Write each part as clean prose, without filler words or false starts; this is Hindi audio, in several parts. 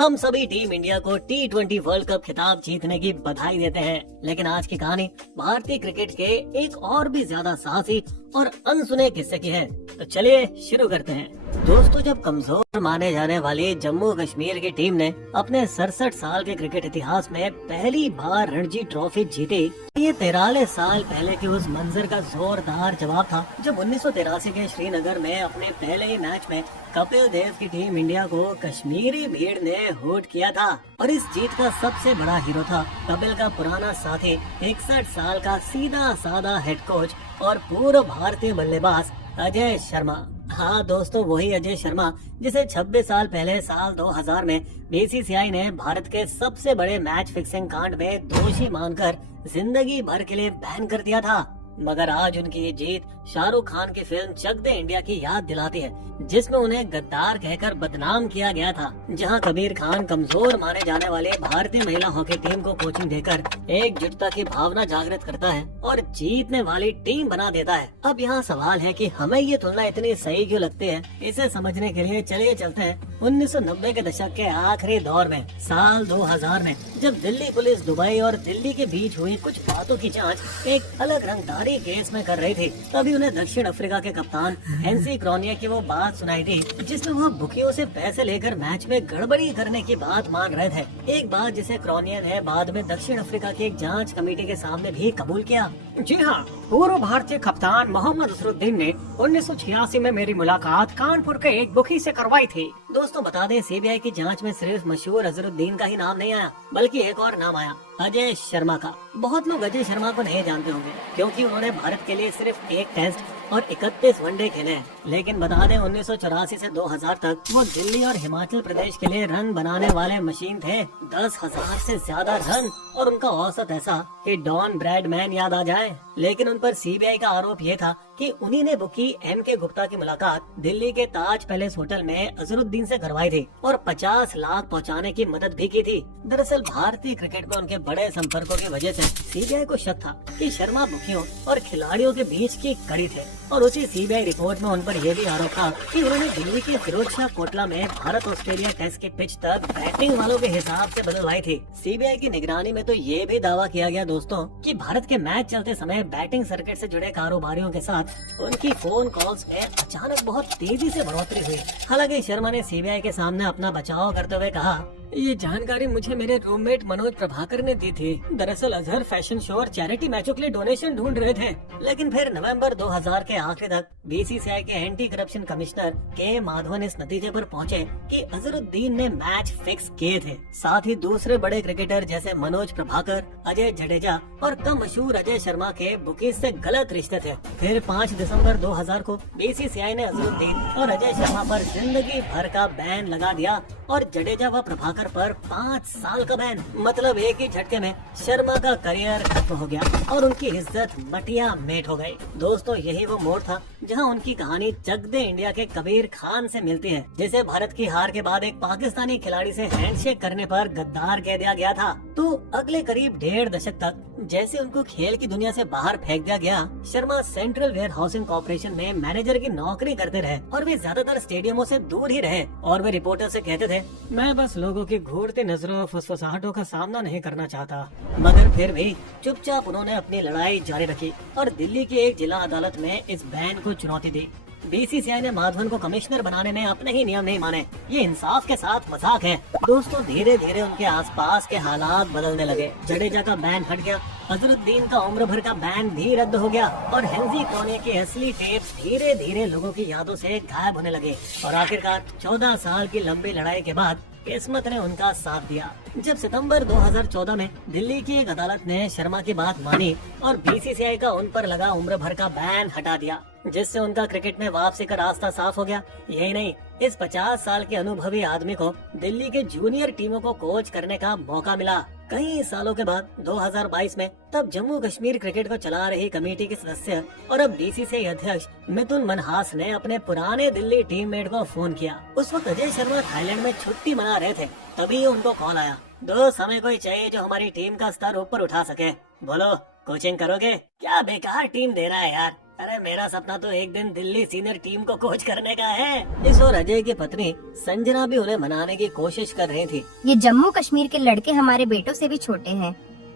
हम सभी टीम इंडिया को T20 वर्ल्ड कप खिताब जीतने की बधाई देते हैं, लेकिन आज की कहानी भारतीय क्रिकेट के एक और भी ज्यादा साहसी और अनसुने किस्से की है। तो चलिए शुरू करते हैं। दोस्तों, जब कमजोर माने जाने वाली जम्मू कश्मीर की टीम ने अपने 67 साल के क्रिकेट इतिहास में पहली बार रणजी ट्रॉफी जीती, ये 43 साल पहले के उस मंजर का जोरदार जवाब था जब 1983 के श्रीनगर में अपने पहले ही मैच में कपिल देव की टीम इंडिया को कश्मीरी भीड़ ने होट किया था। और इस जीत का सबसे बड़ा हीरो था कपिल का पुराना साथी 61 साल का सीधा साधा हेड कोच और पूर्व भारतीय बल्लेबाज अजय शर्मा। हाँ दोस्तों, वही अजय शर्मा जिसे 26 साल पहले साल 2000 में बीसीसीआई ने भारत के सबसे बड़े मैच फिक्सिंग कांड में दोषी मानकर जिंदगी भर के लिए बैन कर दिया था। मगर आज उनकी ये जीत शाहरुख खान की फिल्म चक दे इंडिया की याद दिलाती है, जिसमें उन्हें गद्दार कहकर बदनाम किया गया था। जहां कबीर खान कमजोर माने जाने वाले भारतीय महिला हॉकी टीम को कोचिंग देकर एकजुटता की भावना जागृत करता है और जीतने वाली टीम बना देता है। अब यहाँ सवाल है कि हमें ये तुलना इतनी सही क्यों लगती है। इसे समझने के लिए चलिए चलते हैं 1990 के दशक के आखिरी दौर में, साल 2000 में, जब दिल्ली पुलिस दुबई और दिल्ली के बीच हुई कुछ बातों की जांच एक अलग रंगदारी केस में कर रही थी। तभी उन्हें दक्षिण अफ्रीका के कप्तान हेंसी क्रॉनिया की वो बात सुनाई थी जिसमें वो बुकियों से पैसे लेकर मैच में गड़बड़ी करने की बात मान रहे थे। एक बात जिसे क्रॉनिया ने बाद में दक्षिण अफ्रीका की एक जांच कमेटी के सामने भी कबूल किया। जी हाँ, पूर्व भारतीय कप्तान मोहम्मद अजहरुद्दीन ने 1986 में मेरी मुलाकात कानपुर के एक बुकी से करवाई थी। दोस्तों, बता दें, सीबीआई की जांच में सिर्फ मशहूर अजहरुद्दीन का ही नाम नहीं आया, बल्कि एक और नाम आया, अजय शर्मा का। बहुत लोग अजय शर्मा को नहीं जानते होंगे क्योंकि उन्होंने भारत के लिए सिर्फ एक टेस्ट और 31 वनडे खेले हैं। लेकिन बता दें, 1984 से 2000 तक वो दिल्ली और हिमाचल प्रदेश के लिए रन बनाने वाले मशीन थे। 10,000 से ज्यादा रन, और उनका औसत ऐसा कि डॉन ब्रैडमैन याद आ जाए। लेकिन उन पर सीबीआई का आरोप ये था कि उन्हीं ने बुकी M.K. गुप्ता की मुलाकात दिल्ली के ताज पैलेस होटल में अजहरुद्दीन से करवाई थी और 50 लाख पहुंचाने की मदद भी की थी। दरअसल भारतीय क्रिकेट में उनके बड़े संपर्कों की वजह से सीबीआई को शक था कि शर्मा बुकियों और खिलाड़ियों के बीच की कड़ी थे। और उसी सीबीआई रिपोर्ट में उन पर यह भी आरोप था कि उन्होंने दिल्ली के फिरोज शाह कोटला में भारत ऑस्ट्रेलिया टेस्ट की पिच तक बैटिंग वालों के हिसाब से बदलवाई थी। सीबीआई की निगरानी में तो ये भी दावा किया गया दोस्तों कि भारत के मैच चलते समय बैटिंग सर्किट से जुड़े कारोबारियों के साथ उनकी फोन कॉल्स में अचानक बहुत तेजी से बढ़ोतरी हुई। हालांकि शर्मा ने सीबीआई के सामने अपना बचाव करते हुए कहा, ये जानकारी मुझे मेरे रूममेट मनोज प्रभाकर ने दी थी। दरअसल अजहर फैशन शो और चैरिटी मैचों के लिए डोनेशन ढूंढ रहे थे। लेकिन फिर नवंबर 2000 के आखिरी तक बीसीसीआई के एंटी करप्शन कमिश्नर के माधवन इस नतीजे पर पहुंचे कि अजहरुद्दीन ने मैच फिक्स किए थे। साथ ही दूसरे बड़े क्रिकेटर जैसे मनोज प्रभाकर, अजय जडेजा और कम मशहूर अजय शर्मा के बुकीज से गलत रिश्ते थे। फिर 5 दिसंबर 2000 को बीसीसीआई ने अजहरुद्दीन और अजय शर्मा पर जिंदगी भर का बैन लगा दिया और जडेजा व प्रभाकर पर 5 साल का बैन। मतलब एक ही झटके में शर्मा का करियर खत्म हो गया और उनकी इज्जत मटिया मेट हो गई। दोस्तों, यही वो मोड़ था जहां उनकी कहानी चक दे इंडिया के कबीर खान से मिलती है, जिसे भारत की हार के बाद एक पाकिस्तानी खिलाड़ी से हैंडशेक करने पर गद्दार कह दिया गया था। तो अगले करीब 1.5 दशक तक जैसे उनको खेल की दुनिया से बाहर फेंक दिया गया, Sharma central warehousing corporation में मैनेजर की नौकरी करते रहे और वे ज्यादातर स्टेडियमों से दूर ही रहे। और वे रिपोर्टर से कहते थे, मैं बस लोगों की घूरती नजरों और फुसफुसाहटों का सामना नहीं करना चाहता। मगर फिर भी चुपचाप उन्होंने अपनी लड़ाई जारी रखी और दिल्ली की एक जिला अदालत में इस बैन को चुनौती दी। बीसीसीआई ने माधवन को कमिश्नर बनाने में अपने ही नियम नहीं माने। ये इंसाफ के साथ मजाक है। दोस्तों, धीरे धीरे उनके आसपास के हालात बदलने लगे। जडेजा का बैन हट गया, अजहरुद्दीन का उम्र भर का बैन भी रद्द हो गया और हेंसी क्रॉनिया की असली टेप्स धीरे धीरे लोगों की यादों से गायब होने लगे। और आखिरकार 14 साल की लंबी लड़ाई के बाद किस्मत ने उनका साथ दिया जब सितंबर 2014 में दिल्ली की एक अदालत ने शर्मा की बात मानी और बीसीसीआई का उन पर लगा उम्र भर का बैन हटा दिया, जिससे उनका क्रिकेट में वापसी का रास्ता साफ हो गया। यही नहीं, इस 50 साल के अनुभवी आदमी को दिल्ली के जूनियर टीमों को कोच करने का मौका मिला। कई सालों के बाद 2022 में तब जम्मू कश्मीर क्रिकेट को चला रही कमेटी के सदस्य और अब बीसीसीआई अध्यक्ष मिथुन मनहास ने अपने पुराने दिल्ली टीममेट को फोन किया। उस वक्त अजय शर्मा थाईलैंड में छुट्टी मना रहे थे, तभी उनको कॉल आया, दोस्त हमें कोई चाहिए जो हमारी टीम का स्तर ऊपर उठा सके। बोलो, कोचिंग करोगे? क्या बेकार टीम दे रहा है यार, अरे मेरा सपना तो एक दिन दिल्ली सीनियर टीम को कोच करने का है। इस ओर अजय की पत्नी संजना भी उन्हें मनाने की कोशिश कर रही थी। ये जम्मू कश्मीर के लड़के हमारे बेटों से भी छोटे हैं।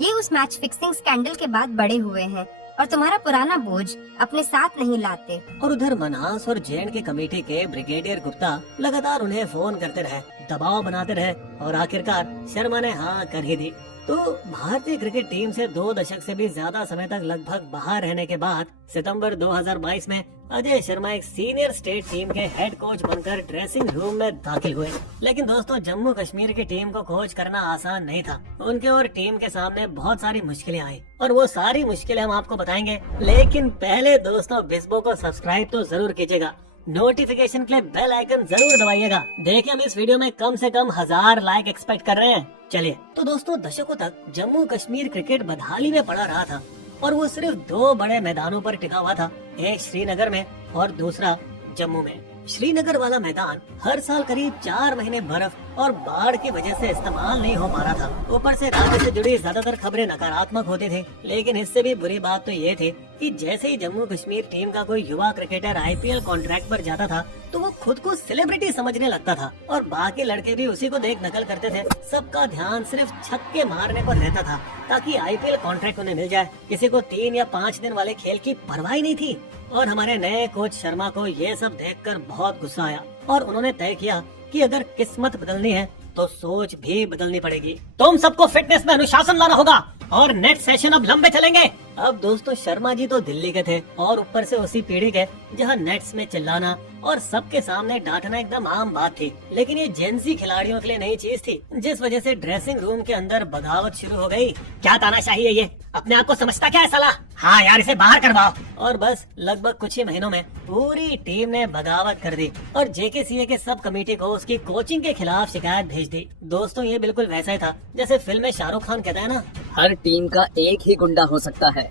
ये उस मैच फिक्सिंग स्कैंडल के बाद बड़े हुए हैं और तुम्हारा पुराना बोझ अपने साथ नहीं लाते। और उधर मनास और जैन की कमेटी के ब्रिगेडियर गुप्ता लगातार उन्हें फोन करते रहे, दबाव बनाते रहे और आखिरकार शर्मा ने हाँ कर ही दी। तो भारतीय क्रिकेट टीम से 2 दशक से भी ज्यादा समय तक लगभग बाहर रहने के बाद सितंबर 2022 में अजय शर्मा एक सीनियर स्टेट टीम के हेड कोच बनकर ड्रेसिंग रूम में दाखिल हुए। लेकिन दोस्तों, जम्मू कश्मीर की टीम को कोच करना आसान नहीं था। उनके और टीम के सामने बहुत सारी मुश्किलें आई और वो सारी मुश्किलें हम आपको बताएंगे। लेकिन पहले दोस्तों, बिस्बो को सब्सक्राइब तो जरूर कीजिएगा, नोटिफिकेशन के लिए बेल आइकन जरूर दबाइएगा। देखिए हम इस वीडियो में कम से कम 1000 लाइक एक्सपेक्ट कर रहे हैं। चलिए, तो दोस्तों, दशकों तक जम्मू कश्मीर क्रिकेट बदहाली में पड़ा रहा था और वो सिर्फ 2 बड़े मैदानों पर टिका हुआ था, एक श्रीनगर में और दूसरा जम्मू में। श्रीनगर वाला मैदान हर साल करीब 4 महीने बर्फ और बाढ़ की वजह से इस्तेमाल नहीं हो पा रहा था। ऊपर से राज्य से जुड़ी ज्यादातर खबरें नकारात्मक होती थी। लेकिन इससे भी बुरी बात तो ये थी कि जैसे ही जम्मू कश्मीर टीम का कोई युवा क्रिकेटर IPL कॉन्ट्रैक्ट पर जाता था तो वो खुद को सेलिब्रिटी समझने लगता था और बाकी लड़के भी उसी को देख नकल करते थे। सबका ध्यान सिर्फ छक्के मारने पर रहता था ताकि IPL कॉन्ट्रैक्ट उन्हें मिल जाए। किसी को 3 या 5 दिन वाले खेल की परवाह ही नहीं थी। और हमारे नए कोच शर्मा को ये सब देखकर बहुत गुस्सा आया और उन्होंने तय किया कि अगर किस्मत बदलनी है तो सोच भी बदलनी पड़ेगी। तुम सबको फिटनेस में अनुशासन लाना होगा और नेट सेशन अब लंबे चलेंगे। अब दोस्तों, शर्मा जी तो दिल्ली के थे और ऊपर से उसी पीढ़ी के जहां नेट्स में चिल्लाना और सबके सामने डांटना एकदम आम बात थी। लेकिन ये जेंसी खिलाड़ियों के लिए नई चीज थी, जिस वजह से ड्रेसिंग रूम के अंदर बगावत शुरू हो गई। क्या तानाशाही है ये? अपने आप को समझता क्या है साला? हाँ यार, इसे बाहर करवाओ। और बस लगभग कुछ ही महीनों में पूरी टीम ने बगावत कर दी और JKCA के सब कमेटी को उसकी कोचिंग के खिलाफ शिकायत भेज दी। दोस्तों, ये बिल्कुल वैसा ही था जैसे फिल्म में शाहरुख खान कहता है ना, हर टीम का एक ही गुंडा हो सकता है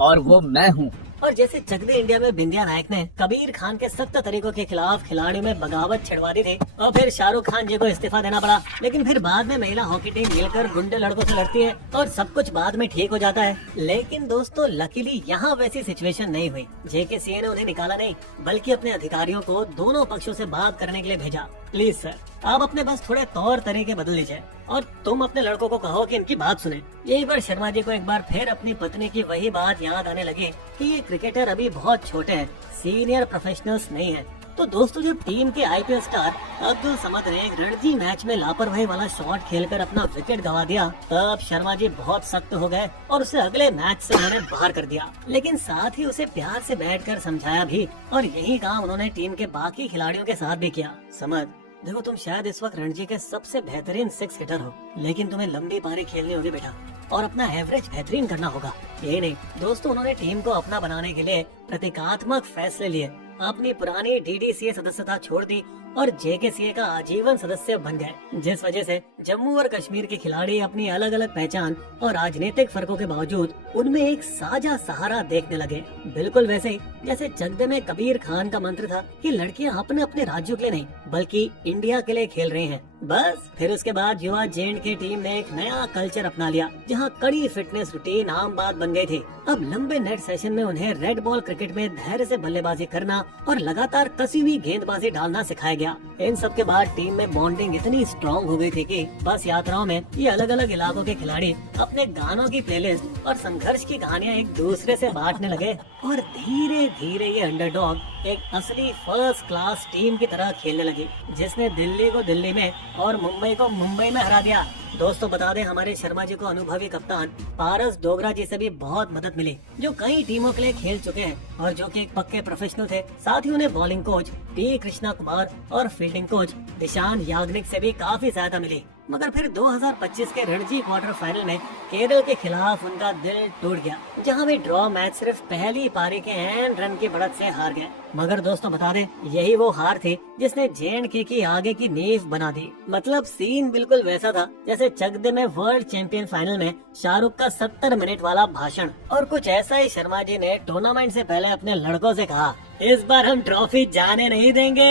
और वो मैं हूँ। और जैसे चक दे इंडिया में बिंदिया नायक ने कबीर खान के सख्त तरीकों के खिलाफ खिलाड़ियों में बगावत छिड़वा दी थी और फिर शाहरुख खान जी को इस्तीफा देना पड़ा। लेकिन फिर बाद में महिला हॉकी टीम मिलकर गुंडे लड़कों से लड़ती है और सब कुछ बाद में ठीक हो जाता है। लेकिन दोस्तों, लकीली यहाँ वैसी सिचुएशन नहीं हुई। JKCA ने उन्हें निकाला नहीं, बल्कि अपने अधिकारियों को दोनों पक्षों से बात करने के लिए भेजा। प्लीज सर, आप अपने बस थोड़े तौर तरीके बदल लीजिए और तुम अपने लड़कों को कहो कि इनकी बात सुने। यही पर शर्मा जी को एक बार फिर अपनी पत्नी की वही बात याद आने लगी कि ये क्रिकेटर अभी बहुत छोटे हैं, सीनियर प्रोफेशनल्स नहीं है। तो दोस्तों, जब टीम के IPL स्टार अब्दुल समद ने एक रणजी मैच में लापरवाही वाला शॉट खेलकर अपना विकेट गंवा दिया, तब शर्मा जी बहुत सख्त हो गए और उसे अगले मैच से उन्होंने बाहर कर दिया। लेकिन साथ ही उसे प्यार से बैठकर समझाया भी और यही काम उन्होंने टीम के बाकी खिलाड़ियों के साथ भी किया। समद, देखो, तुम शायद इस वक्त रणजी के सबसे बेहतरीन 6 हिटर हो, लेकिन तुम्हें लंबी पारी खेलनी होगी बेटा और अपना एवरेज बेहतरीन करना होगा। यही नहीं दोस्तों, उन्होंने टीम को अपना बनाने के लिए प्रतीकात्मक फैसले लिए, अपनी पुरानी DDCA सदस्यता छोड़ दी और JKCA का आजीवन सदस्य बन गए, जिस वजह से जम्मू और कश्मीर के खिलाड़ी अपनी अलग अलग पहचान और राजनीतिक फर्कों के बावजूद उनमें एक साझा सहारा देखने लगे। बिल्कुल वैसे ही जैसे जगदे में कबीर खान का मंत्र था कि लड़कियां अपने अपने राज्यों के लिए नहीं बल्कि इंडिया के लिए खेल रही हैं। बस फिर उसके बाद युवा J&K टीम ने एक नया कल्चर अपना लिया, जहां कड़ी फिटनेस रूटीन आम बात बन गई थी। अब लंबे नेट सेशन में उन्हें रेड बॉल क्रिकेट में धैर्य से बल्लेबाजी करना और लगातार कसी हुई गेंदबाजी डालना सिखाया गया। इन सब के बाद टीम में बॉन्डिंग इतनी स्ट्रॉन्ग हो गई थी कि बस यात्राओं में ये अलग अलग इलाकों के खिलाड़ी अपने गानों की प्लेलिस्ट और संघर्ष की कहानियां एक दूसरे से बांटने लगे और धीरे धीरे ये अंडरडॉग एक असली फर्स्ट क्लास टीम की तरह खेलने लगी, जिसने दिल्ली को दिल्ली में और मुंबई को मुंबई में हरा दिया। दोस्तों, बता दें, हमारे शर्मा जी को अनुभवी कप्तान पारस डोगरा जी से भी बहुत मदद मिली, जो कई टीमों के लिए खेल चुके हैं और जो कि एक पक्के प्रोफेशनल थे। साथ ही उन्हें bowling coach P Krishna Kumar और फील्डिंग कोच दिशान याग्निक से भी काफी सहायता मिली। मगर फिर 2025 के रणजी क्वार्टर फाइनल में केरल के खिलाफ उनका दिल टूट गया, जहां वे ड्रॉ मैच सिर्फ पहली पारी के एंड रन की बढ़त से हार गए। मगर दोस्तों, बता दें, यही वो हार थी जिसने J&K की आगे की नींव बना दी। मतलब सीन बिल्कुल वैसा था जैसे चकदे में वर्ल्ड चैंपियन फाइनल में शाहरुख का 70 मिनट वाला भाषण। और कुछ ऐसा ही शर्मा जी ने टूर्नामेंट से पहले अपने लड़कों से कहा इस बार हम ट्रॉफी जाने नहीं देंगे।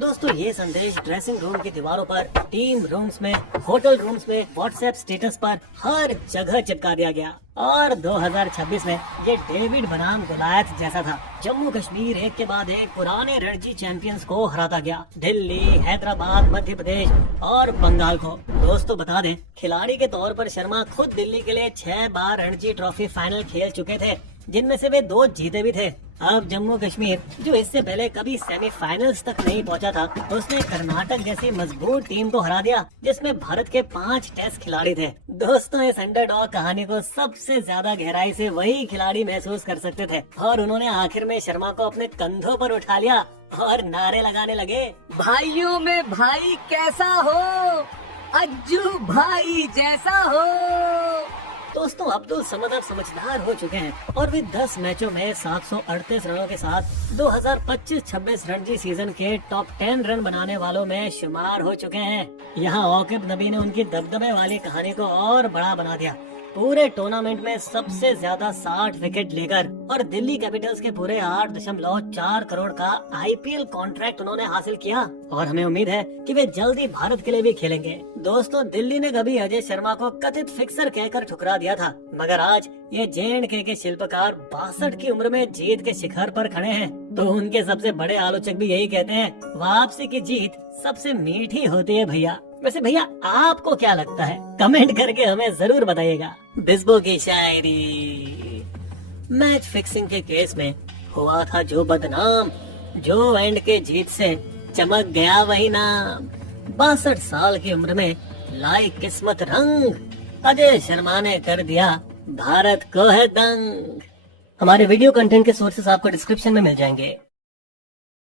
दोस्तों ये संदेश ड्रेसिंग रूम की दीवारों पर, टीम रूम्स में, होटल रूम्स में, व्हाट्सएप स्टेटस पर हर जगह चिपका दिया गया। और 2026 में ये डेविड बनाम गोलायत जैसा था। जम्मू कश्मीर एक के बाद एक पुराने रणजी चैंपियंस को हराता गया, दिल्ली, हैदराबाद, मध्य प्रदेश और बंगाल को। दोस्तों बता दें, खिलाड़ी के तौर पर शर्मा खुद दिल्ली के लिए 6 बार रणजी ट्रॉफी फाइनल खेल चुके थे, जिनमें से वे 2 जीते भी थे। अब जम्मू कश्मीर, जो इससे पहले कभी सेमीफाइनल्स तक नहीं पहुंचा था, उसने कर्नाटक जैसी मजबूत टीम को हरा दिया, जिसमें भारत के 5 टेस्ट खिलाड़ी थे। दोस्तों इस अंडरडॉग कहानी को सबसे ज्यादा गहराई से वही खिलाड़ी महसूस कर सकते थे, और उन्होंने आखिर में शर्मा को अपने कंधों पर उठा लिया और नारे लगाने लगे, भाइयों में भाई कैसा हो, अज्जू भाई जैसा हो। दोस्तों अब्दुल समद अब समझदार हो चुके हैं और वे 10 मैचों में 738 रनों के साथ 2025-26 रणजी सीजन के टॉप 10 रन बनाने वालों में शुमार हो चुके हैं। यहाँ औकिब नबी ने उनकी दबदबे वाली कहानी को और बड़ा बना दिया। पूरे टूर्नामेंट में सबसे ज्यादा 60 विकेट लेकर और दिल्ली कैपिटल्स के पूरे 8.4 करोड़ का आईपीएल कॉन्ट्रैक्ट उन्होंने हासिल किया, और हमें उम्मीद है कि वे जल्दी भारत के लिए भी खेलेंगे। दोस्तों दिल्ली ने कभी अजय शर्मा को कथित फिक्सर कहकर ठुकरा दिया था, मगर आज ये J&K के शिल्पकार 62 की उम्र में जीत के शिखर पर खड़े हैं। तो उनके सबसे बड़े आलोचक भी यही कहते हैं, वापसी की जीत सबसे मीठी होती है भैया। वैसे भैया आपको क्या लगता है? कमेंट करके हमें जरूर बताइएगा। बिस्बो की शायरी। मैच फिक्सिंग के केस में हुआ था जो बदनाम, जो एंड के जीत से चमक गया वही नाम। 62 साल की उम्र में लाई किस्मत रंग, अजय शर्मा ने कर दिया भारत को है दंग। हमारे वीडियो कंटेंट के सोर्सेस आपको डिस्क्रिप्शन में मिल जाएंगे।